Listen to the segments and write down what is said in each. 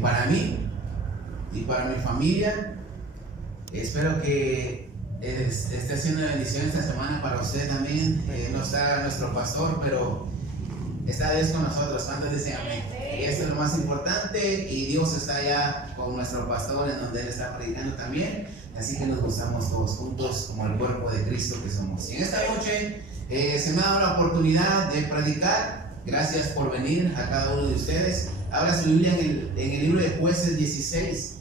para mí y para mi familia. Espero que esté haciendo una bendición esta semana para usted también. No está nuestro pastor, pero está Dios con nosotros. ¿Cuántos dicen amén? Y esto es lo más importante, y Dios está allá con nuestro pastor en donde Él está predicando también. Así que nos gozamos todos juntos como el cuerpo de Cristo que somos. Y en esta noche se me ha dado la oportunidad de predicar. Gracias por venir a cada uno de ustedes. Abra su Biblia en el libro de Jueces 16.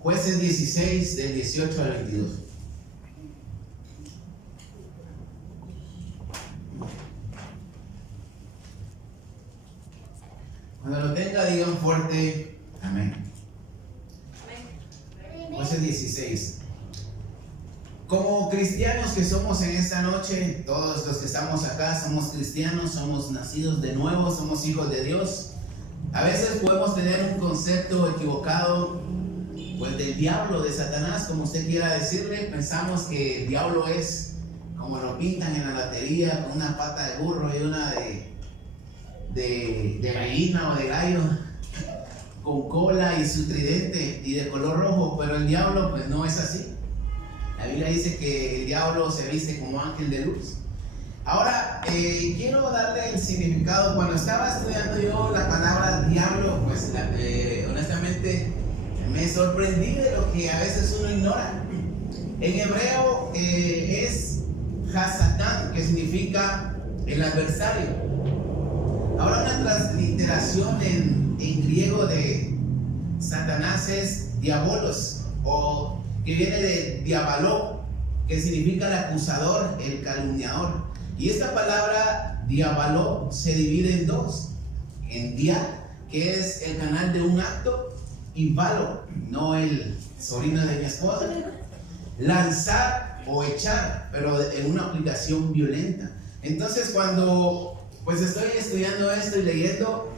Jueces 16 del 18 al 22. Cuando lo tenga, digan fuerte amén. Jueces 16. Como cristianos que somos en esta noche, todos los que estamos acá somos cristianos, somos nacidos de nuevo, somos hijos de Dios. A veces podemos tener un concepto equivocado, pues del diablo, de Satanás, como usted quiera decirle. Pensamos que el diablo es como lo pintan en la lotería, con una pata de burro y una de gallina o de gallo, con cola y su tridente y de color rojo. Pero el diablo pues no es así. La Biblia dice que el diablo se viste como ángel de luz. Ahora, quiero darle el significado. Cuando estaba estudiando yo la palabra diablo, pues honestamente me sorprendí de lo que a veces uno ignora. En hebreo es Hasatán, que significa el adversario. Ahora, una transliteración en griego de Satanás es diabolos, o que viene de diabaló, que significa el acusador, el calumniador. Y esta palabra diabaló se divide en dos: en dia, que es el canal de un acto, y balo, no el sobrino de mi esposa, lanzar o echar, pero en una aplicación violenta. Entonces, cuando pues estoy estudiando esto y leyendo,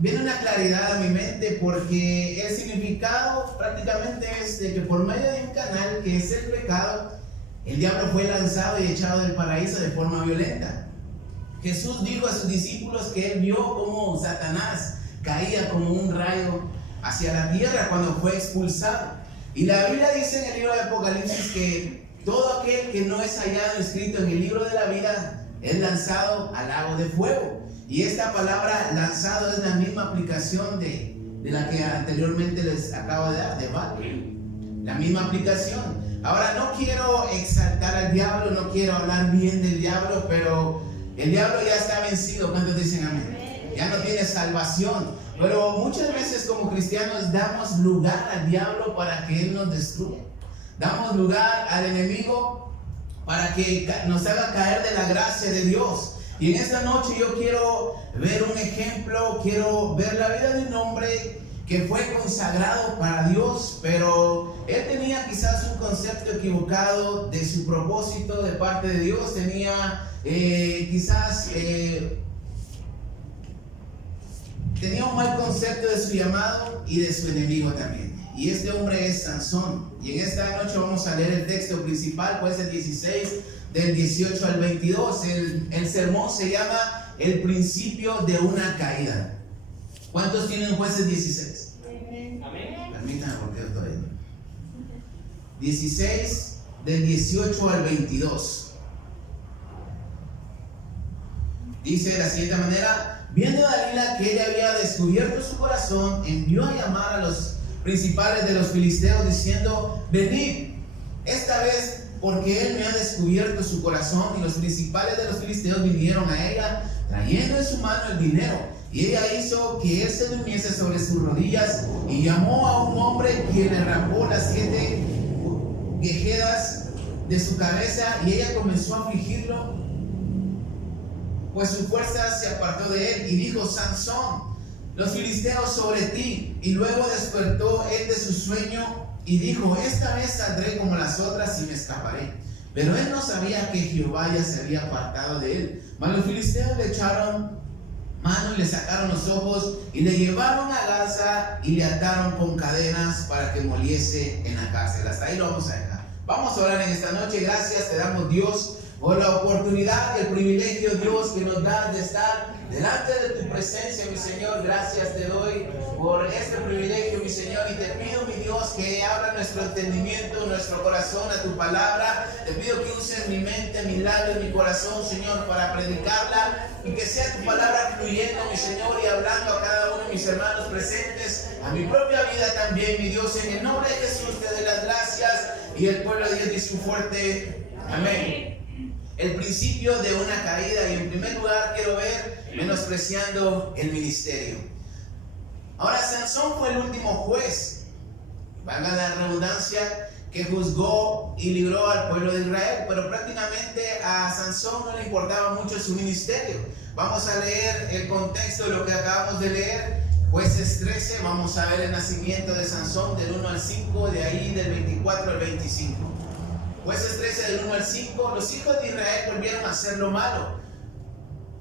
viene una claridad a mi mente, porque el significado prácticamente es de que por medio de un canal que es el pecado, el diablo fue lanzado y echado del paraíso de forma violenta. Jesús dijo a sus discípulos que él vio cómo Satanás caía como un rayo hacia la tierra cuando fue expulsado. Y la Biblia dice en el libro de Apocalipsis que todo aquel que no es hallado escrito en el libro de la vida es lanzado al lago de fuego. Y esta palabra lanzado es la misma aplicación de la que anteriormente les acabo de dar, de Bali. La misma aplicación. Ahora, no quiero exaltar al diablo, no quiero hablar bien del diablo, pero el diablo ya está vencido. ¿Cuántos dicen amén? Ya no tiene salvación. Pero muchas veces como cristianos damos lugar al diablo para que él nos destruya. Damos lugar al enemigo para que nos haga caer de la gracia de Dios. Y en esta noche yo quiero ver un ejemplo, quiero ver la vida de un hombre que fue consagrado para Dios, pero él tenía quizás un concepto equivocado de su propósito de parte de Dios. Tenía tenía un mal concepto de su llamado y de su enemigo también. Y este hombre es Sansón. Y en esta noche vamos a leer el texto principal, Jueces 16, del 18 al 22. El sermón se llama El principio de una caída. ¿Cuántos tienen Jueces 16? Amén. Permítanme porque yo estoy. 16, del 18 al 22. Dice de la siguiente manera: viendo Dalila que él había descubierto su corazón, envió a llamar a los principales de los filisteos diciendo: venid esta vez, porque él me ha descubierto su corazón. Y los principales de los filisteos vinieron a ella trayendo en su mano el dinero, y ella hizo que él se durmiese sobre sus rodillas, y llamó a un hombre, quien le rapó las 7 quejedas de su cabeza, y ella comenzó a afligirlo, pues su fuerza se apartó de él, y dijo: Sansón, los filisteos sobre ti. Y luego despertó él de su sueño y dijo: esta vez saldré como las otras y me escaparé. Pero él no sabía que Jehová ya se había apartado de él. Mas los filisteos le echaron mano y le sacaron los ojos y le llevaron a Gaza y le ataron con cadenas para que moliese en la cárcel. Hasta ahí lo vamos a dejar. Vamos a orar en esta noche. Gracias te damos, Dios, por la oportunidad y el privilegio, Dios, que nos das de estar delante de tu presencia, mi Señor. Gracias te doy por este privilegio, mi Señor, y te pido, mi Dios, que abra nuestro entendimiento, nuestro corazón a tu palabra. Te pido que uses mi mente, mi labio y mi corazón, Señor, para predicarla, y que sea tu palabra fluyendo, mi Señor, y hablando a cada uno de mis hermanos presentes, a mi propia vida también, mi Dios. En el nombre de Jesús te doy las gracias, y el pueblo de Dios dice un fuerte amén. El principio de una caída, y en primer lugar quiero ver menospreciando el ministerio. Ahora, Sansón fue el último juez, valga la redundancia, que juzgó y libró al pueblo de Israel, pero prácticamente a Sansón no le importaba mucho su ministerio. Vamos a leer el contexto de lo que acabamos de leer, Jueces 13, vamos a ver el nacimiento de Sansón del 1 al 5, de ahí del 24 al 25. Jueces 13 del 1 al 5, los hijos de Israel volvieron a hacer lo malo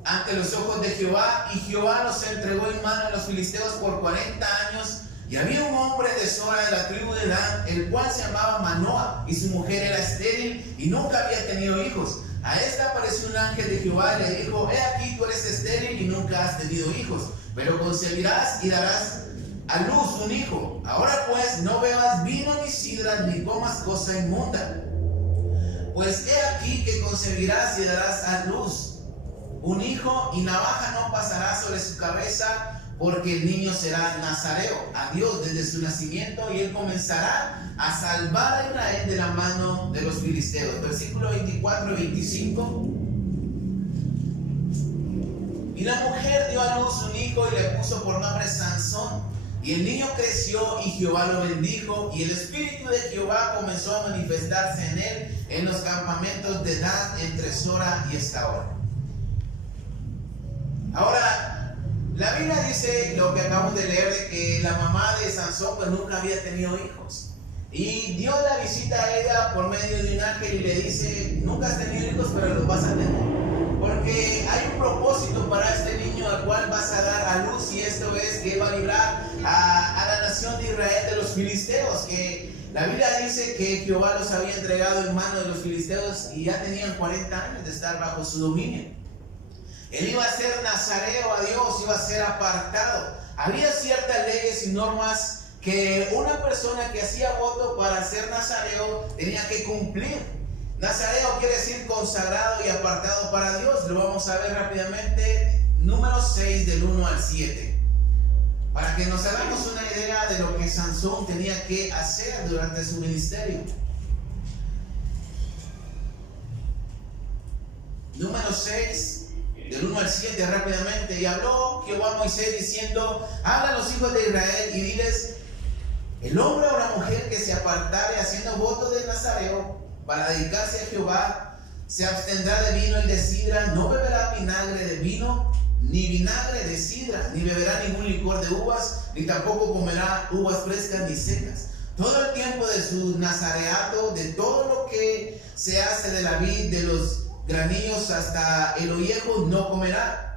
ante los ojos de Jehová, y Jehová los entregó en mano a los filisteos por 40 años. Y había un hombre de Sora de la tribu de Dan, el cual se llamaba Manoah, y su mujer era estéril y nunca había tenido hijos. A esta apareció un ángel de Jehová y le dijo: he aquí, tú eres estéril y nunca has tenido hijos, pero concebirás y darás a luz un hijo. Ahora pues, no bebas vino ni sidra, ni comas cosa inmunda. Pues he aquí que concebirás y darás a luz un hijo, y navaja no pasará sobre su cabeza, porque el niño será nazareo a Dios desde su nacimiento, y él comenzará a salvar a Israel de la mano de los filisteos. Versículo 24 y 25. Y la mujer dio a luz un hijo y le puso por nombre Sansón. Y el niño creció y Jehová lo bendijo, y el espíritu de Jehová comenzó a manifestarse en él en los campamentos de Dan, entre Sora y Estaol. Ahora, la Biblia dice lo que acabamos de leer, de que la mamá de Sansón pues nunca había tenido hijos. Y Dios la visita a ella por medio de un ángel y le dice: nunca has tenido hijos, pero los vas a tener. Porque hay un propósito para este niño al cual vas a dar a luz, y esto es que va a librar a la nación de Israel de los filisteos. Que la Biblia dice que Jehová los había entregado en manos de los filisteos y ya tenían 40 años de estar bajo su dominio. Él iba a ser nazareo a Dios, iba a ser apartado. Había ciertas leyes y normas que una persona que hacía voto para ser nazareo tenía que cumplir. Nazareo quiere decir consagrado y apartado para Dios. Lo vamos a ver rápidamente. Número 6 del 1 al 7. Para que nos hagamos una idea de lo que Sansón tenía que hacer durante su ministerio. Número 6. Del 1 al 7 rápidamente. Y habló Jehová a Moisés diciendo: habla a los hijos de Israel y diles: el hombre o la mujer que se apartare haciendo voto de nazareo para dedicarse a Jehová, se abstendrá de vino y de sidra, no beberá vinagre de vino, ni vinagre de sidra, ni beberá ningún licor de uvas, ni tampoco comerá uvas frescas ni secas. Todo el tiempo de su nazareato, de todo lo que se hace de la vid, de los granillos hasta el ollejo, no comerá.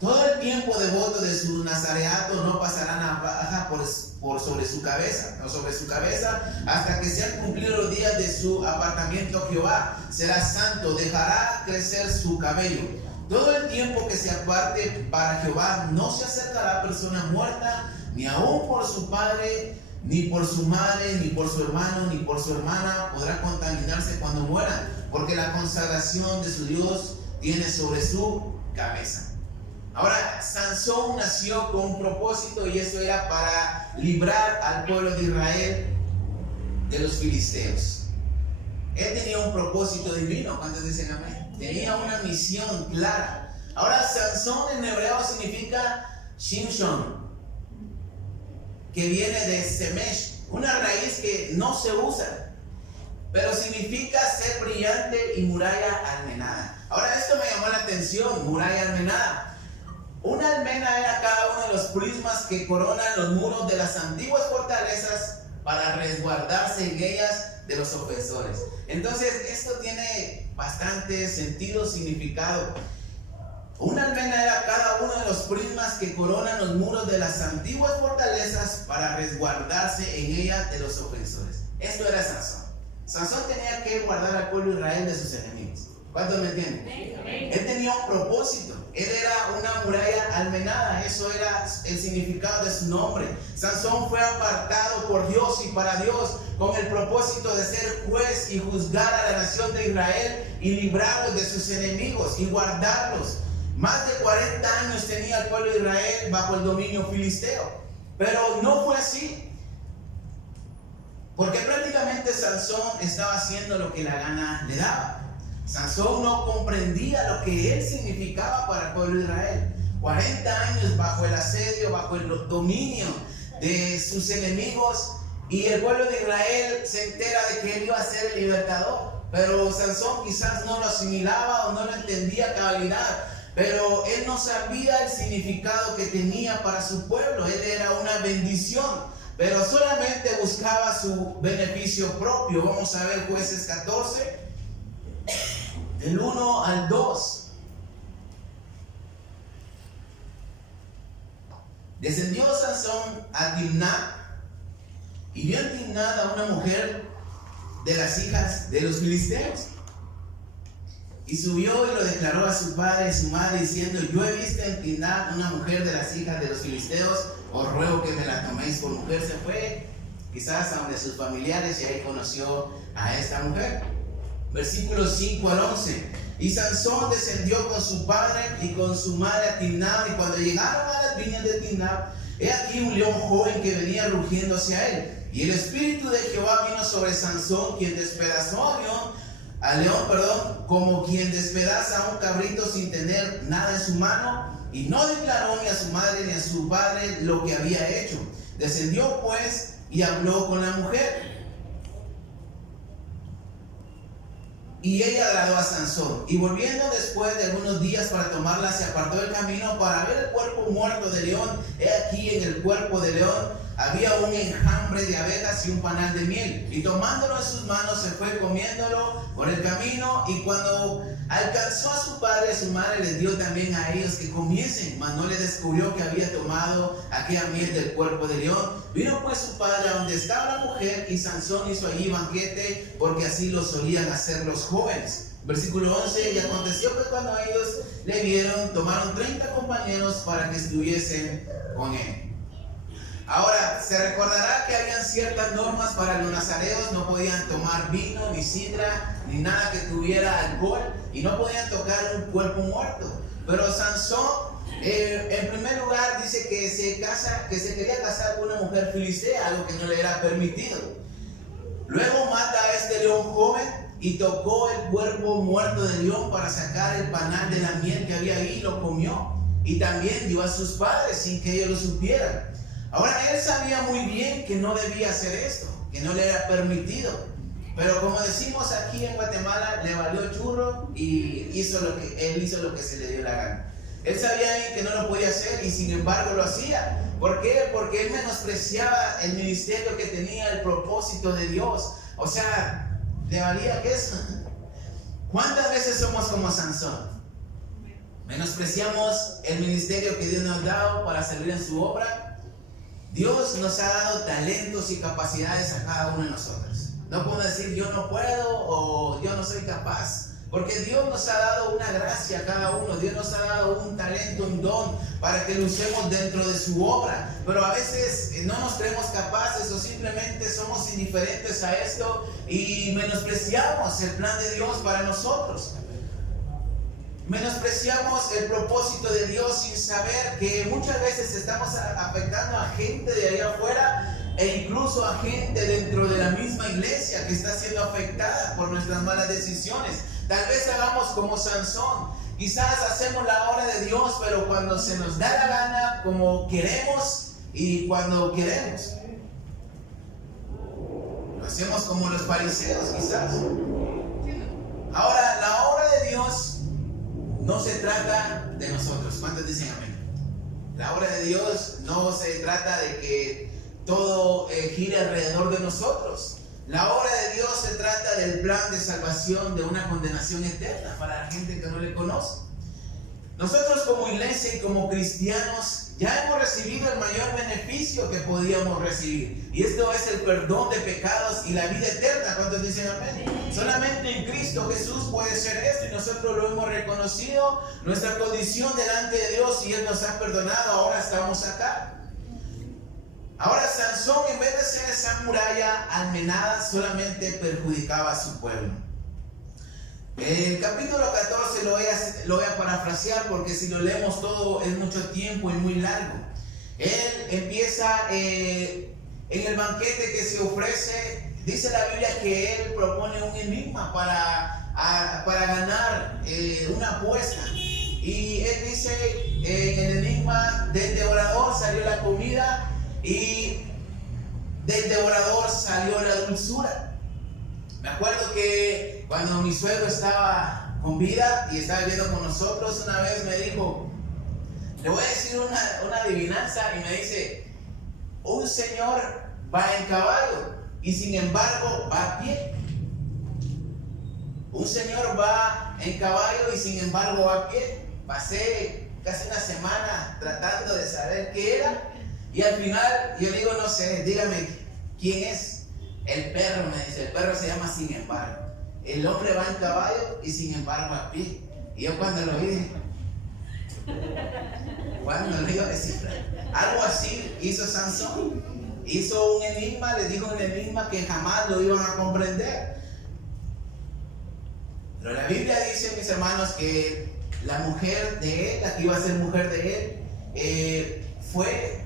Todo el tiempo de voto de su nazareato no pasará navaja por sobre su cabeza, no sobre su cabeza, hasta que sean cumplidos los días de su apartamiento a Jehová. Será santo, dejará crecer su cabello. Todo el tiempo que se aparte para Jehová no se acercará persona muerta, ni aun por su padre, ni por su madre, ni por su hermano, ni por su hermana podrá contaminarse cuando muera, porque la consagración de su Dios tiene sobre su cabeza. Ahora, Sansón nació con un propósito, y eso era para librar al pueblo de Israel de los filisteos. Él tenía un propósito divino. ¿Cuántos dicen amén? Tenía una misión clara. Ahora, Sansón en hebreo significa Shimshon, que viene de Semesh, una raíz que no se usa, pero significa ser brillante y muralla almenada. Ahora, esto me llamó la atención: muralla almenada. Una almena era cada uno de los prismas que coronan los muros de las antiguas fortalezas para resguardarse en ellas de los ofensores. Entonces, esto tiene bastante sentido, significado. Una almena era cada uno de los prismas que coronan los muros de las antiguas fortalezas para resguardarse en ellas de los ofensores. Esto era Sansón. Sansón tenía que guardar al pueblo de Israel de sus enemigos. ¿Cuántos me entienden? Él tenía un propósito. Él era una muralla almenada. Eso era el significado de su nombre. Sansón fue apartado por Dios y para Dios con el propósito de ser juez y juzgar a la nación de Israel y librarlos de sus enemigos y guardarlos. Más de 40 años tenía el pueblo de Israel bajo el dominio filisteo. Pero no fue así. Porque prácticamente Sansón estaba haciendo lo que la gana le daba. Sansón no comprendía lo que él significaba para el pueblo de Israel. 40 años bajo el asedio, bajo el dominio de sus enemigos, y el pueblo de Israel se entera de que él iba a ser el libertador. Pero Sansón quizás no lo asimilaba o no lo entendía a cabalidad. Pero él no sabía el significado que tenía para su pueblo. Él era una bendición, pero solamente buscaba su beneficio propio. Vamos a ver Jueces 14, del 1 al 2. Descendió Sansón a Timnat y vio en Timnat a una mujer de las hijas de los filisteos. Y subió y lo declaró a su padre y su madre, diciendo: yo he visto en Timnat una mujer de las hijas de los filisteos, os ruego que me la toméis por mujer. Se fue quizás a donde sus familiares y ahí conoció a esta mujer. Versículos 5 al 11. Y Sansón descendió con su padre y con su madre a Timnat, y cuando llegaron a las viñas de Timnat, he aquí un león joven que venía rugiendo hacia él. Y el espíritu de Jehová vino sobre Sansón, quien despedazó al león, como quien despedaza a un cabrito sin tener nada en su mano, y no declaró ni a su madre ni a su padre lo que había hecho. Descendió pues y habló con la mujer, y ella agradó a Sansón. Y volviendo después de algunos días para tomarla, se apartó del camino para ver el cuerpo muerto de león. He aquí en el cuerpo de león había un enjambre de abejas y un panal de miel. Y tomándolo en sus manos se fue comiéndolo por el camino. Y cuando alcanzó a su padre y a su madre, les dio también a ellos que comiesen. Mas no le descubrió que había tomado aquella miel del cuerpo de león. Vino pues su padre a donde estaba la mujer, y Sansón hizo allí banquete, porque así lo solían hacer los jóvenes. Versículo 11. Y aconteció que cuando ellos le vieron, tomaron 30 compañeros para que estuviesen con él. Ahora, se recordará que habían ciertas normas para los nazareos. No podían tomar vino, ni sidra, ni nada que tuviera alcohol, y no podían tocar un cuerpo muerto. Pero Sansón, en primer lugar, dice que se quería casar con una mujer filistea, algo que no le era permitido. Luego mata a este león joven y tocó el cuerpo muerto del león para sacar el panal de la miel que había ahí, y lo comió. Y también dio a sus padres sin que ellos lo supieran. Ahora, él sabía muy bien que no debía hacer esto, que no le era permitido. Pero como decimos aquí en Guatemala, le valió churro y él hizo lo que se le dio la gana. Él sabía bien que no lo podía hacer y sin embargo lo hacía. ¿Por qué? Porque él menospreciaba el ministerio que tenía, el propósito de Dios. O sea, le valía queso. ¿Cuántas veces somos como Sansón? Menospreciamos el ministerio que Dios nos ha dado para servir en su obra. Dios nos ha dado talentos y capacidades a cada uno de nosotros. No podemos decir yo no puedo o yo no soy capaz, porque Dios nos ha dado una gracia a cada uno. Dios nos ha dado un talento, un don para que lo usemos dentro de su obra. Pero a veces no nos creemos capaces o simplemente somos indiferentes a esto y menospreciamos el plan de Dios para nosotros. Menospreciamos el propósito de Dios sin saber que muchas veces estamos afectando a gente de allá afuera e incluso a gente dentro de la misma iglesia que está siendo afectada por nuestras malas decisiones. Tal vez hagamos como Sansón. Quizás hacemos la obra de Dios, pero cuando se nos da la gana, como queremos y cuando queremos. Lo hacemos como los fariseos, quizás. Ahora, la obra de Dios no se trata de nosotros. ¿Cuántos dicen amén? La obra de Dios no se trata de que todo gire alrededor de nosotros. La obra de Dios se trata del plan de salvación, de una condenación eterna para la gente que no le conoce. Nosotros como iglesia y como cristianos Ya hemos recibido el mayor beneficio que podíamos recibir. Y esto es el perdón de pecados y la vida eterna. ¿Cuántos dicen amén? Solamente en Cristo Jesús puede ser esto. Y nosotros lo hemos reconocido. Nuestra condición delante de Dios. Y Él nos ha perdonado. Ahora estamos acá. Ahora Sansón, en vez de ser esa muralla almenada, solamente perjudicaba a su pueblo. El capítulo 14 lo voy a parafrasear, porque si lo leemos todo es mucho tiempo y muy largo. Él empieza en el banquete que se ofrece. Dice la Biblia que él propone un enigma para ganar una apuesta. Y él dice en el enigma: del devorador salió la comida y del devorador salió la dulzura. Me acuerdo que cuando mi suegro estaba con vida y estaba viviendo con nosotros, una vez me dijo, le voy a decir una adivinanza, y me dice: un señor va en caballo y sin embargo va a pie. Un señor va en caballo y sin embargo va a pie. Pasé casi una semana tratando de saber qué era, y al final yo digo: no sé, dígame quién es. El perro, me dice. El perro se llama sin embargo. El hombre va en caballo y sin embargo a pie. Y yo cuando lo vi dije: ¿cuándo le iba a decir? Algo así hizo Sansón. Hizo un enigma, les dijo un enigma que jamás lo iban a comprender. Pero la Biblia dice, mis hermanos, que la mujer de él, la que iba a ser mujer de él, fue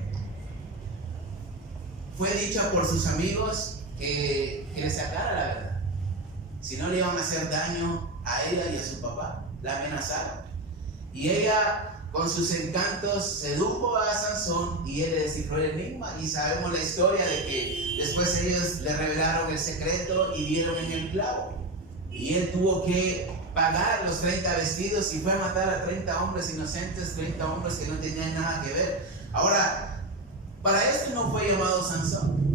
dicha por sus amigos que le sacara la verdad. Si no, le iban a hacer daño a ella y a su papá. La amenazaron. Y ella, con sus encantos, sedujo a Sansón y él le descifró el enigma. Y sabemos la historia de que después ellos le revelaron el secreto y dieron en el clavo. Y él tuvo que pagar los 30 vestidos y fue a matar a 30 hombres inocentes, 30 hombres que no tenían nada que ver. Ahora, para esto no fue llamado Sansón.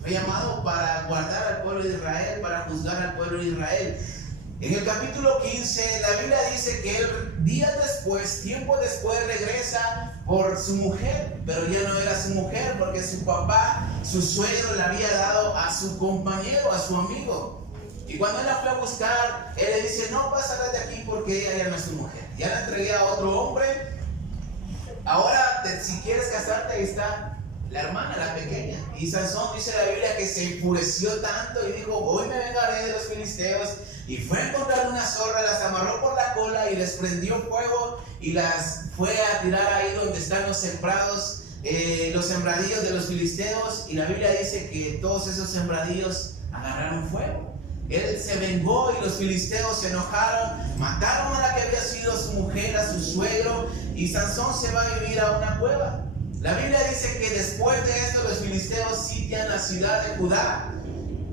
Fue llamado para guardar al pueblo de Israel, para juzgar al pueblo de Israel. En el capítulo 15, la Biblia dice que él días después, tiempo después, regresa por su mujer, pero ya no era su mujer, porque su papá, su suegro, le había dado a su compañero, a su amigo. Y cuando él la fue a buscar, él le dice: no, pásala de aquí porque ella ya no es tu mujer. Ya la entregué a otro hombre. Ahora, si quieres casarte, ahí está la hermana, la pequeña. Y Sansón, dice la Biblia, que se enfureció tanto y dijo: hoy me vengaré de los filisteos. Y fue a encontrar una zorra, las amarró por la cola y les prendió fuego y las fue a tirar ahí donde están los sembrados, los sembradíos de los filisteos. Y la Biblia dice que todos esos sembradíos agarraron fuego. Él se vengó y los filisteos se enojaron, mataron a la que había sido su mujer, a su suegro, y Sansón se va a vivir a una cueva. La Biblia dice que después de esto los filisteos sitian la ciudad de Judá,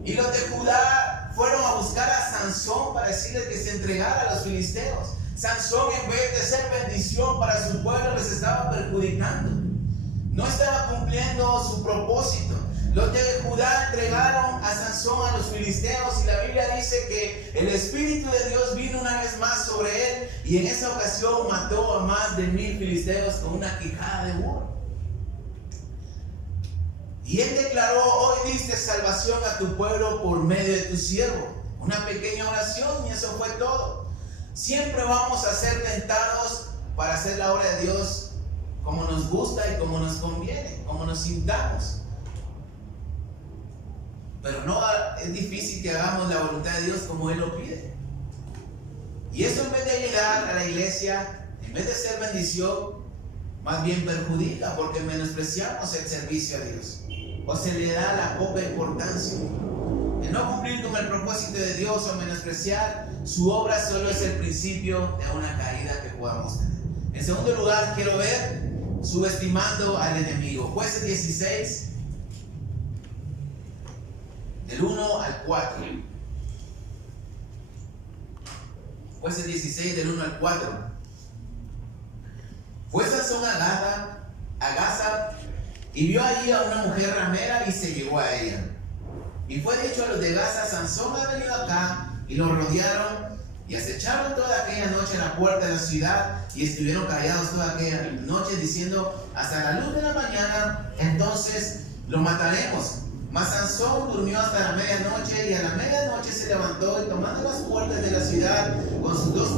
y los de Judá fueron a buscar a Sansón para decirle que se entregara a los filisteos. Sansón, en vez de ser bendición para su pueblo, les estaba perjudicando. No estaba cumpliendo su propósito. Los de Judá entregaron a Sansón a los filisteos, y la Biblia dice que el Espíritu de Dios vino una vez más sobre él, y en esa ocasión mató a más de 1000 filisteos con una quijada de burro. Y él declaró: hoy diste salvación a tu pueblo por medio de tu siervo. Una pequeña oración y eso fue todo. Siempre vamos a ser tentados para hacer la obra de Dios como nos gusta y como nos conviene, como nos sintamos. Pero no es difícil que hagamos la voluntad de Dios como Él lo pide. Y eso, en vez de llegar a la iglesia, en vez de ser bendición, más bien perjudica, porque menospreciamos el servicio a Dios, o se le da la poca importancia. El no cumplir con el propósito de Dios o menospreciar su obra solo es el principio de una caída que podamos tener. En segundo lugar, quiero ver subestimando al enemigo. Jueces 16, del 1 al 4. Jueces 16, del 1 al 4. Fue Sansón a Gaza y vio allí a una mujer ramera y se llegó a ella. Y fue dicho a los de Gaza: Sansón ha venido acá, y lo rodearon Y acecharon toda aquella noche en la puerta de la ciudad y estuvieron callados toda aquella noche diciendo: hasta la luz de la mañana, entonces lo mataremos. Mas Sansón durmió hasta la medianoche, y a la medianoche se levantó y tomando las puertas de la ciudad con sus dos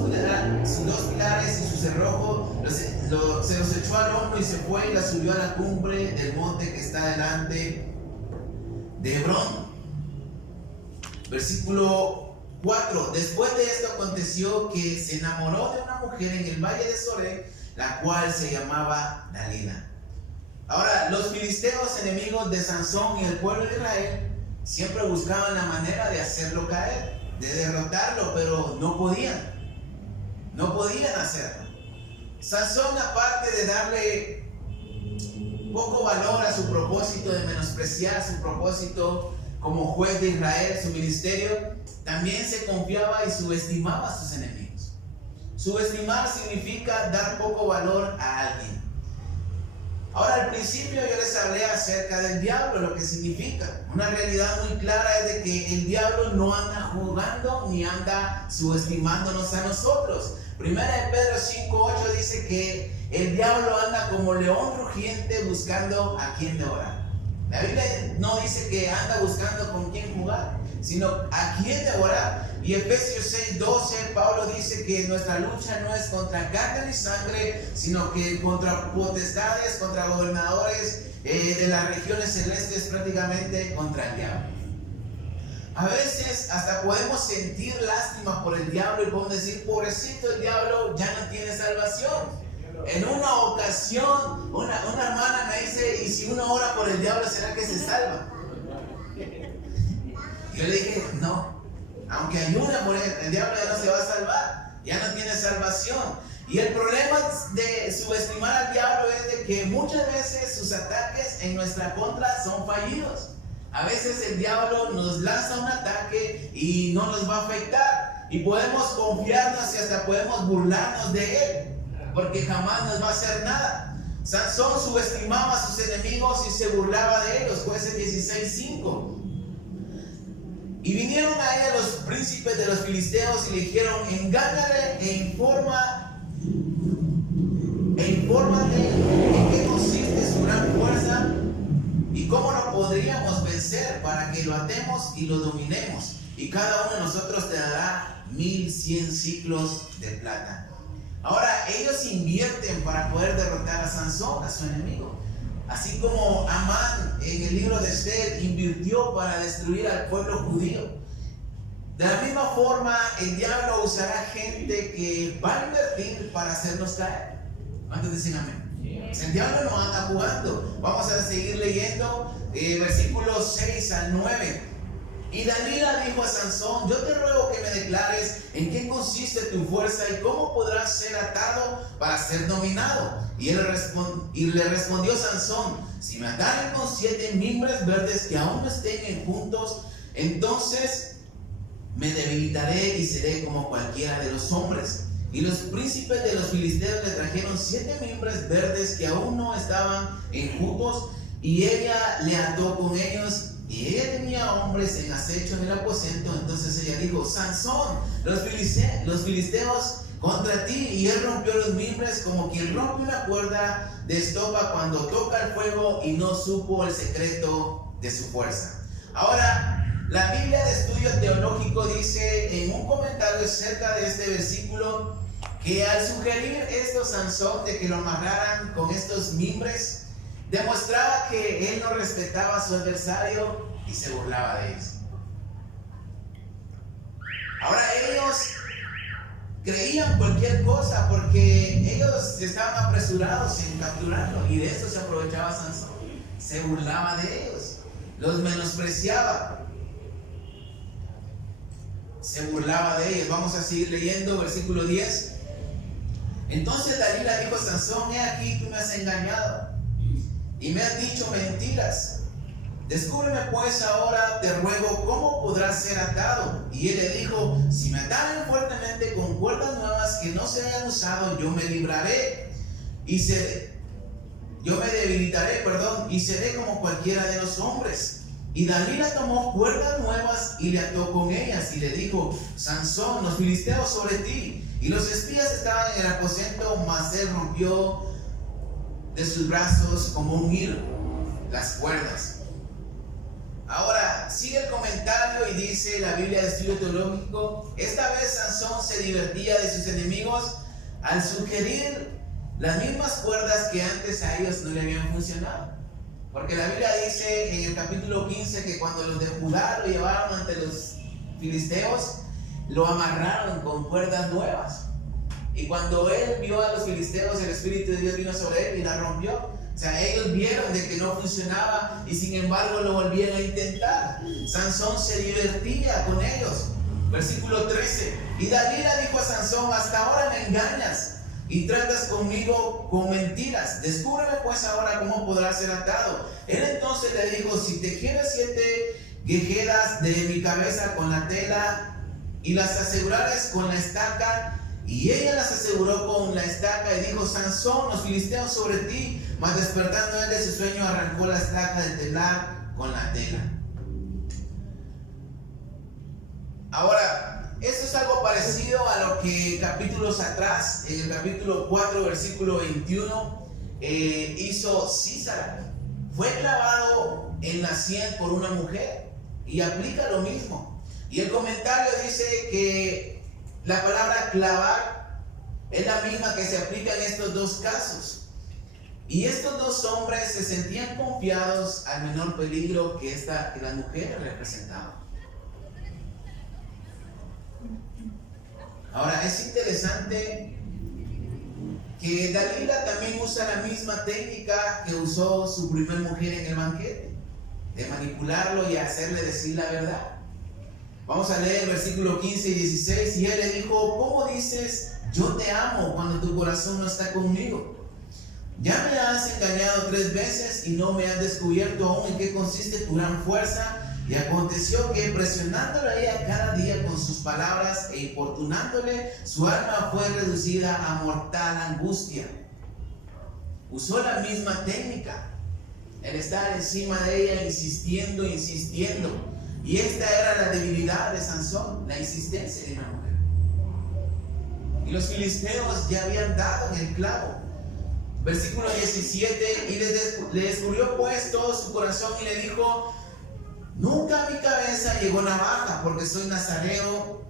pilares y su cerrojo, se los echó al hombro y se fue y la subió a la cumbre del monte que está delante de Hebrón. Versículo 4. Después de esto aconteció que se enamoró de una mujer en el valle de Soré, la cual se llamaba Dalila. Ahora, los filisteos, enemigos de Sansón y el pueblo de Israel, siempre buscaban la manera de hacerlo caer, de derrotarlo, pero no podían hacerlo. Sansón, aparte de darle poco valor a su propósito, de menospreciar su propósito como juez de Israel, su ministerio, también se confiaba y subestimaba a sus enemigos. Subestimar significa dar poco valor a alguien. Ahora, al principio yo les hablé acerca del diablo, lo que significa. Una realidad muy clara es de que el diablo no anda jugando ni anda subestimándonos a nosotros. Primera de Pedro 5:8 dice que el diablo anda como león rugiente buscando a quien devorar. La Biblia no dice que anda buscando con quién jugar, sino a quién devorar. Y Efesios 6:12, Pablo dice que nuestra lucha no es contra carne ni sangre, sino que contra potestades, contra gobernadores de las regiones celestes, prácticamente contra el diablo. A veces hasta podemos sentir lástima por el diablo y podemos decir: pobrecito el diablo, ya no tiene salvación. En una ocasión, una hermana me dice: ¿y si uno ora por el diablo, será que se salva? Yo le dije: no. Aunque ayune por él, el diablo ya no se va a salvar, ya no tiene salvación. Y el problema de subestimar al diablo es de que muchas veces sus ataques en nuestra contra son fallidos. A veces el diablo nos lanza un ataque y no nos va a afectar. Y podemos confiarnos y hasta podemos burlarnos de él, porque jamás nos va a hacer nada. Sansón subestimaba a sus enemigos y se burlaba de ellos. Jueces 16:5. Y vinieron a él los príncipes de los filisteos y le dijeron: engáñale e infórmate en qué consiste su gran fuerza y cómo lo podríamos vencer, para que lo atemos y lo dominemos. Y cada uno de nosotros te dará 1100 ciclos de plata. Ahora, ellos invierten para poder derrotar a Sansón, a su enemigo. Así como Amán en el libro de Esther invirtió para destruir al pueblo judío. De la misma forma, el diablo usará gente que va a invertir para hacernos caer. ¿Cuántos dicen amén? El diablo no anda jugando. Vamos a seguir leyendo versículos 6 al 9. Y Dalila dijo a Sansón: yo te ruego que me declares en qué consiste tu fuerza y cómo podrás ser atado para ser dominado. Y le respondió Sansón: si me ataren con 7 mimbres verdes que aún no estén juntos, entonces me debilitaré y seré como cualquiera de los hombres. Y los príncipes de los filisteos le trajeron 7 mimbres verdes que aún no estaban enjutos, y ella le ató con ellos. Y ella tenía hombres en acecho en el aposento. Entonces ella dijo: Sansón, los filisteos contra ti. Y él rompió los mimbres como quien rompe una cuerda de estopa cuando toca el fuego, y no supo el secreto de su fuerza. Ahora, la Biblia de Estudio Teológico dice en un comentario acerca de este versículo que al sugerir esto Sansón de que lo amarraran con estos mimbres, demostraba que él no respetaba a su adversario y se burlaba de ellos. Ahora, ellos creían cualquier cosa porque ellos estaban apresurados en capturarlo, y de eso se aprovechaba Sansón. Se burlaba de ellos, los menospreciaba, se burlaba de ellos. Vamos a seguir leyendo, versículo 10. Entonces Dalila dijo a Sansón: he aquí, tú me has engañado y me has dicho mentiras. Descúbreme pues ahora, te ruego, cómo podrás ser atado. Y él le dijo: si me ataren fuertemente con cuerdas nuevas que no se hayan usado, yo me libraré yo me debilitaré, y seré como cualquiera de los hombres. Y Dalila tomó cuerdas nuevas y le ató con ellas y le dijo: Sansón, los filisteos sobre ti. Y los espías estaban en el aposento, mas él rompió de sus brazos como un hilo las cuerdas. Ahora sigue el comentario y dice la Biblia de Estudio Teológico: esta vez Sansón se divertía de sus enemigos al sugerir las mismas cuerdas que antes a ellos no le habían funcionado. Porque la Biblia dice en el capítulo 15 que cuando los de Judá lo llevaron ante los filisteos, lo amarraron con cuerdas nuevas. Y cuando él vio a los filisteos, el Espíritu de Dios vino sobre él y la rompió. O sea, ellos vieron de que no funcionaba y sin embargo lo volvieron a intentar. Sansón se divertía con ellos. Versículo 13. Y Dalila dijo a Sansón: hasta ahora me engañas y tratas conmigo con mentiras. Descúbreme pues ahora cómo podrás ser atado. Él entonces le dijo: si tejieras 7 guejeras de mi cabeza con la tela y las aseguraras con la estaca. Y ella las aseguró con la estaca y dijo: Sansón, los filisteos sobre ti. Mas despertando él de su sueño, arrancó la estaca del telar con la tela. Ahora, esto es algo parecido a lo que capítulos atrás, en el capítulo 4, versículo 21, hizo Císara. Fue clavado en la sien por una mujer y aplica lo mismo. Y el comentario dice que la palabra clavar es la misma que se aplica en estos dos casos. Y estos dos hombres se sentían confiados al menor peligro que la mujer representaba. Ahora, es interesante que Dalila también usa la misma técnica que usó su primer mujer en el banquete, de manipularlo y hacerle decir la verdad. Vamos a leer el versículo 15 y 16. Y él le dijo: ¿cómo dices yo te amo cuando tu corazón no está conmigo? Ya me has engañado 3 veces y no me has descubierto aún en qué consiste tu gran fuerza. Y aconteció que presionándole a ella cada día con sus palabras e importunándole, su alma fue reducida a mortal angustia. Usó la misma técnica, el estar encima de ella, insistiendo. Y esta era la debilidad de Sansón, la insistencia de una mujer. Y los filisteos ya habían dado en el clavo. Versículo 17. Y le descubrió pues todo su corazón y le dijo: nunca a mi cabeza llegó navaja, porque soy nazareo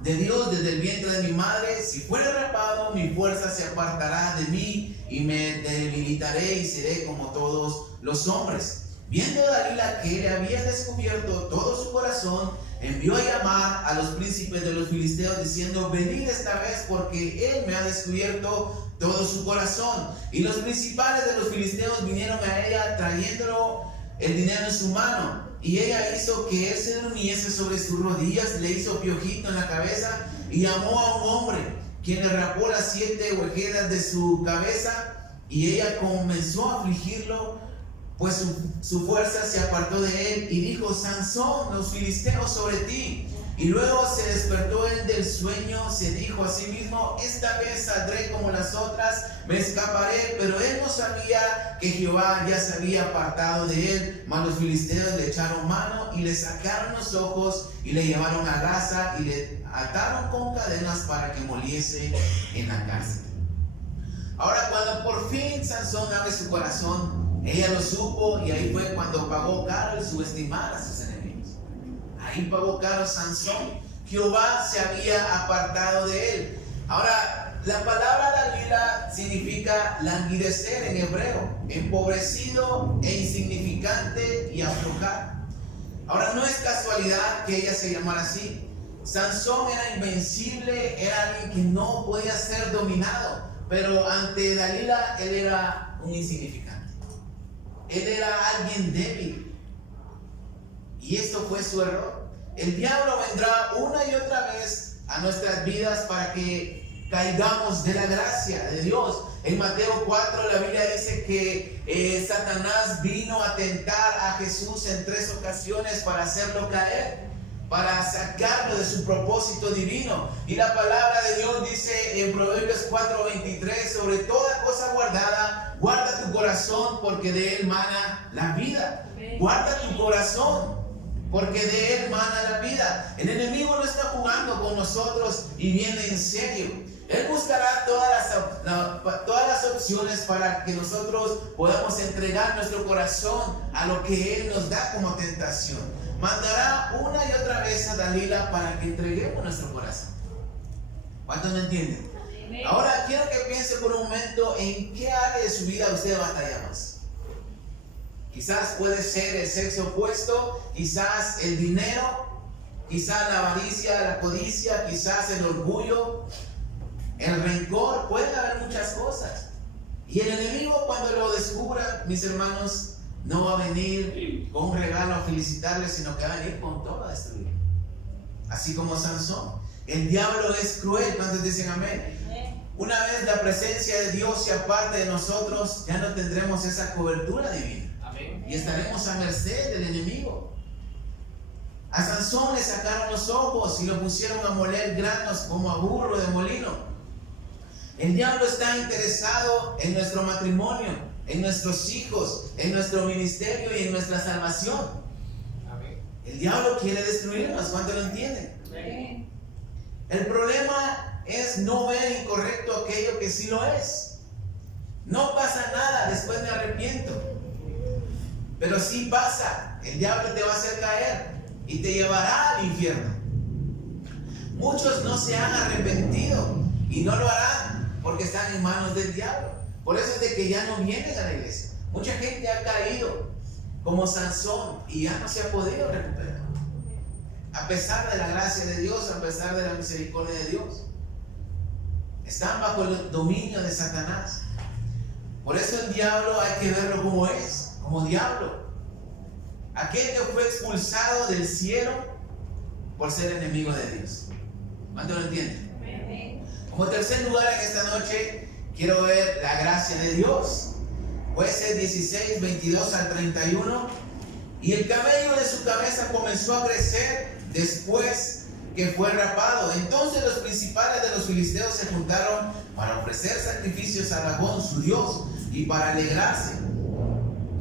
de Dios desde el vientre de mi madre. Si fuere rapado, mi fuerza se apartará de mí y me debilitaré y seré como todos los hombres. Viendo Dalila que él había descubierto todo su corazón, envió a llamar a los príncipes de los filisteos diciendo: venid esta vez, porque él me ha descubierto todo su corazón. Y los principales de los filisteos vinieron a ella trayéndolo el dinero en su mano. Y ella hizo que él se durmiese sobre sus rodillas, le hizo piojito en la cabeza y llamó a un hombre, quien le rapó las 7 orejeras de su cabeza. Y ella comenzó a afligirlo, pues su fuerza se apartó de él, y dijo: Sansón, los filisteos sobre ti. Y luego se despertó él del sueño, se dijo a sí mismo: esta vez saldré como las otras, me escaparé. Pero él no sabía que Jehová ya se había apartado de él. Mas los filisteos le echaron mano y le sacaron los ojos y le llevaron a Gaza y le ataron con cadenas para que moliese en la cárcel. Ahora, cuando por fin Sansón abre su corazón, ella lo supo, y ahí fue cuando pagó caro el subestimar a sus enemigos. Ahí pagó caro Sansón. Jehová se había apartado de él. Ahora, la palabra Dalila significa languidecer en hebreo, empobrecido e insignificante y aflojar. Ahora, no es casualidad que ella se llamara así. Sansón era invencible, era alguien que no podía ser dominado, pero ante Dalila él era un insignificante. Él era alguien débil. Y esto fue su error. El diablo vendrá una y otra vez a nuestras vidas para que caigamos de la gracia de Dios. En Mateo 4 la Biblia dice que Satanás vino a tentar a Jesús en 3 ocasiones para hacerlo caer. para sacarlo de su propósito divino. Y la palabra de Dios dice en Proverbios 4:23, sobre toda cosa guardada, guarda tu corazón, porque de él mana la vida. Guarda tu corazón, porque de él mana la vida. El enemigo no está jugando con nosotros y viene en serio. Él buscará todas las opciones para que nosotros podamos entregar nuestro corazón a lo que Él nos da como tentación. Mandará una y otra vez a Dalila para que entreguemos nuestro corazón. ¿Cuántos me entienden? Ahora quiero que piense por un momento en qué área de su vida usted batalla más. Quizás puede ser el sexo opuesto, quizás el dinero, quizás la avaricia, la codicia, quizás el orgullo, el rencor. Pueden haber muchas cosas. Y el enemigo, cuando lo descubra, mis hermanos, no va a venir con un regalo a felicitarle, sino que va a venir con todo a destruir. Así como Sansón. El diablo es cruel. ¿Cuántos dicen amén? Una vez la presencia de Dios se aparte de nosotros, ya no tendremos esa cobertura divina. Amén. Y estaremos a merced del enemigo. A Sansón le sacaron los ojos y lo pusieron a moler granos como a burro de molino. El diablo está interesado en nuestro matrimonio, en nuestros hijos, en nuestro ministerio y en nuestra salvación. Amén. El diablo quiere destruirnos. ¿Cuánto lo entienden? Amén. El problema es no ver incorrecto aquello que sí lo es. No pasa nada, después me arrepiento. Pero sí pasa. El diablo te va a hacer caer y te llevará al infierno. Muchos no se han arrepentido y no lo harán porque están en manos del diablo. Por eso es de que ya no vienen a la iglesia. Mucha gente ha caído como Sansón y ya no se ha podido recuperar. A pesar de la gracia de Dios, a pesar de la misericordia de Dios, están bajo el dominio de Satanás. Por eso el diablo hay que verlo como es, como diablo. Aquel que fue expulsado del cielo por ser enemigo de Dios. ¿Cuánto lo entienden? Como tercer lugar en esta noche, quiero ver la gracia de Dios. Jueces 16, 22 al 31. Y el cabello de su cabeza comenzó a crecer después que fue rapado. Entonces los principales de los filisteos se juntaron para ofrecer sacrificios a Dagón, su dios, y para alegrarse.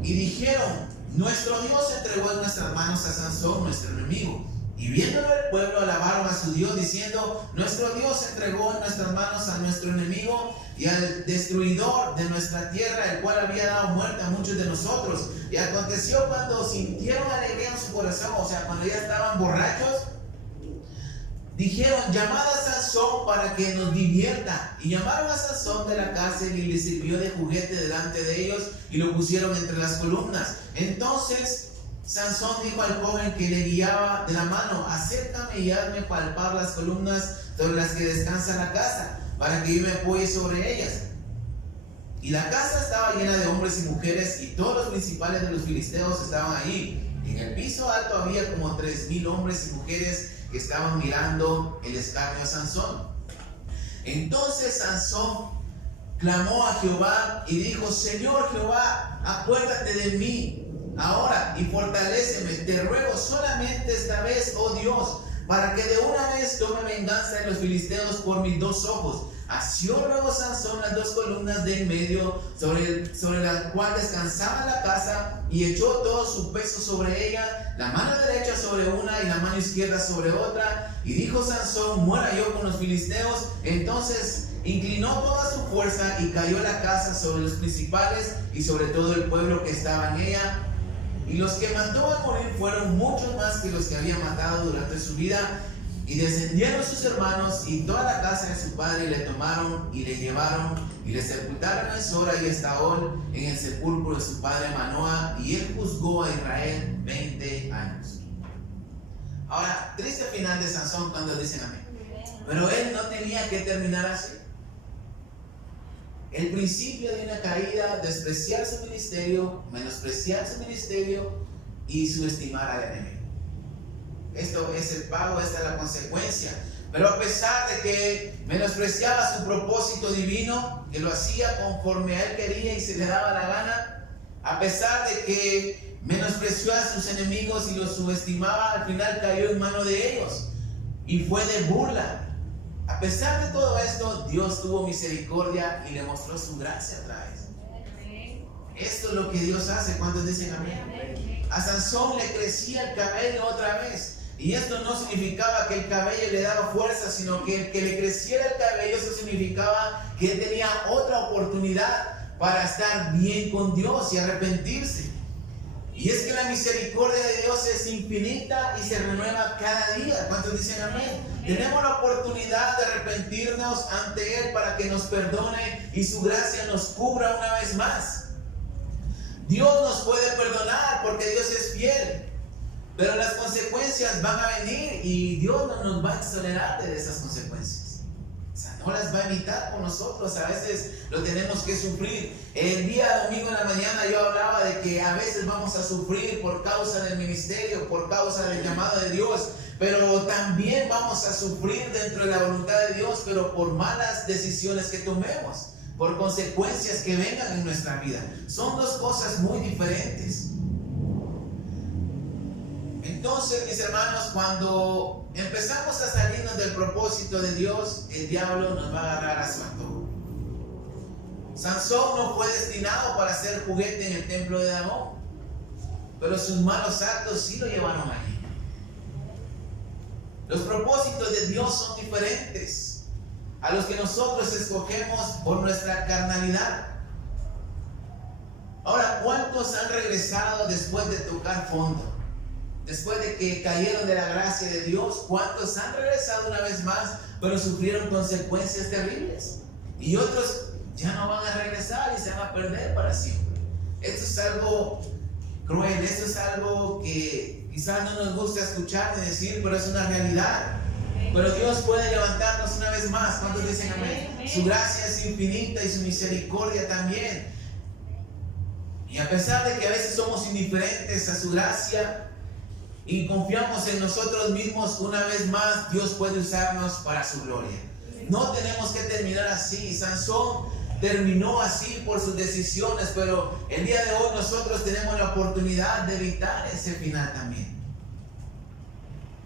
Y dijeron: nuestro Dios entregó en nuestras manos a Sansón, nuestro enemigo. Y viéndolo el pueblo, alabaron a su Dios, diciendo: nuestro Dios entregó en nuestras manos a nuestro enemigo y al destruidor de nuestra tierra, el cual había dado muerte a muchos de nosotros. Y aconteció cuando sintieron alegría en su corazón, o sea, cuando ya estaban borrachos, dijeron: llamad a Sansón para que nos divierta. Y llamaron a Sansón de la cárcel y le sirvió de juguete delante de ellos y lo pusieron entre las columnas. Entonces Sansón dijo al joven que le guiaba de la mano: acércame y hazme palpar las columnas sobre las que descansa la casa, para que yo me apoye sobre ellas. Y la casa estaba llena de hombres y mujeres, y todos los principales de los filisteos estaban ahí. En el piso alto había como 3,000 hombres y mujeres que estaban mirando el escarnio a Sansón. Entonces Sansón clamó a Jehová y dijo: Señor Jehová, acuérdate de mí ahora y fortaléceme, te ruego solamente esta vez, oh Dios, para que de una vez tome venganza en los filisteos por mis 2 ojos. Asió luego Sansón las 2 columnas de en medio sobre la cual descansaba la casa, y echó todo su peso sobre ella, la mano derecha sobre una y la mano izquierda sobre otra. Y dijo Sansón: muera yo con los filisteos. Entonces inclinó toda su fuerza y cayó la casa sobre los principales y sobre todo el pueblo que estaba en ella. Y los que mandó a morir fueron muchos más que los que había matado durante su vida. Y descendieron sus hermanos y toda la casa de su padre, y le tomaron y le llevaron y le sepultaron en Sora y Estaol, en el sepulcro de su padre Manoah, y él juzgó a Israel 20 años. Ahora, triste final de Sansón cuando dicen amén. Pero él no tenía que terminar así. El principio de una caída: despreciar su ministerio, menospreciar su ministerio y subestimar al enemigo. Esto es el pago, esta es la consecuencia. Pero a pesar de que menospreciaba su propósito divino, que lo hacía conforme a él quería y se le daba la gana, A pesar de que menospreció a sus enemigos y los subestimaba, al final cayó en manos de ellos y fue de burla. A pesar de todo esto, Dios tuvo misericordia y le mostró su gracia otra vez. Esto es lo que Dios hace. ¿Cuántos dicen amén? A Sansón le crecía el cabello otra vez. Y esto no significaba que el cabello le daba fuerza, sino que el que le creciera el cabello, eso significaba que él tenía otra oportunidad para estar bien con Dios y arrepentirse. Y es que la misericordia de Dios es infinita y se renueva cada día. ¿Cuántos dicen amén? Tenemos la oportunidad de arrepentirnos ante Él para que nos perdone y su gracia nos cubra una vez más. Dios nos puede perdonar porque Dios es fiel. Pero las consecuencias van a venir y Dios no nos va a exonerar de esas consecuencias. O sea, no las va a evitar por nosotros. A veces lo tenemos que sufrir. El día domingo en la mañana yo hablaba de que a veces vamos a sufrir por causa del ministerio, por causa del llamado de Dios. Pero también vamos a sufrir dentro de la voluntad de Dios, pero por malas decisiones que tomemos, por consecuencias que vengan en nuestra vida. Son dos cosas muy diferentes. Entonces, mis hermanos, cuando empezamos a salirnos del propósito de Dios, el diablo nos va a agarrar a su antojo. Sansón no fue destinado para ser juguete en el templo de Dagón, pero sus malos actos sí lo llevaron allí. Los propósitos de Dios son diferentes a los que nosotros escogemos por nuestra carnalidad. Ahora, ¿cuántos han regresado después de tocar fondo? Después de que cayeron de la gracia de Dios, ¿cuántos han regresado una vez más, pero sufrieron consecuencias terribles? Y otros ya no van a regresar y se van a perder para siempre. Esto es algo cruel, esto es algo que quizás no nos gusta escuchar ni decir, pero es una realidad. Pero Dios puede levantarnos una vez más. ¿Cuántos dicen amén? Su gracia es infinita y su misericordia también. Y a pesar de que a veces somos indiferentes a su gracia y confiamos en nosotros mismos, una vez más Dios puede usarnos para su gloria. No tenemos que terminar así. Sansón terminó así por sus decisiones, pero el día de hoy nosotros tenemos la oportunidad de evitar ese final también.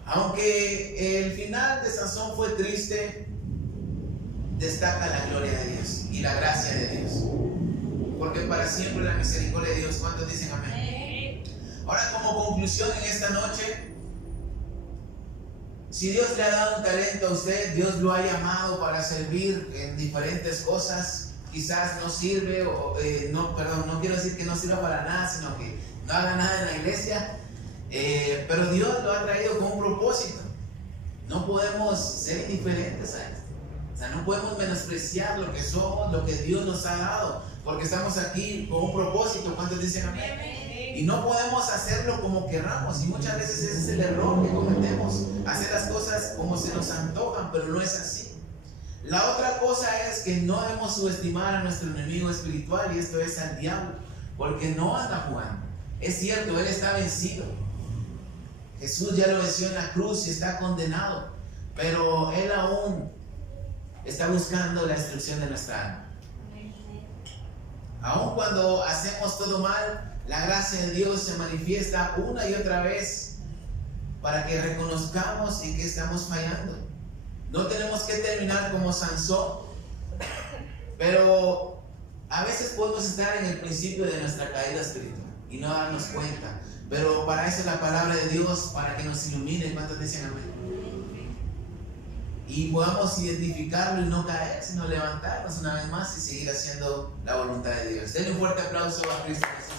Aunque el final de Sansón fue triste, destaca la gloria de Dios y la gracia de Dios, porque para siempre la misericordia de Dios. ¿Cuántos dicen amén? Ahora, como conclusión en esta noche, si Dios le ha dado un talento a usted, Dios lo ha llamado para servir en diferentes cosas. Quizás no sirve, no quiero decir que no sirva para nada, sino que no haga nada en la iglesia, pero Dios lo ha traído con un propósito. No podemos ser indiferentes a esto. O sea, no podemos menospreciar lo que somos, lo que Dios nos ha dado, porque estamos aquí con un propósito. ¿Cuántos dicen amén? Y no podemos hacerlo como querramos, y muchas veces ese es el error que cometemos, hacer las cosas como se nos antojan, pero no es así. La otra cosa es que no debemos subestimar a nuestro enemigo espiritual, y esto es al diablo, porque no anda jugando. Es cierto, él está vencido. Jesús ya lo venció en la cruz y está condenado, pero él aún está buscando la destrucción de nuestra alma. Aun cuando hacemos todo mal, la gracia de Dios se manifiesta una y otra vez para que reconozcamos en qué estamos fallando. No tenemos que terminar como Sansón, pero a veces podemos estar en el principio de nuestra caída espiritual y no darnos cuenta. Pero para eso es la palabra de Dios, para que nos ilumine. ¿Cuántos dicen amén? Y podamos identificarlo y no caer, sino levantarnos una vez más y seguir haciendo la voluntad de Dios. Denle un fuerte aplauso a Cristo Jesús.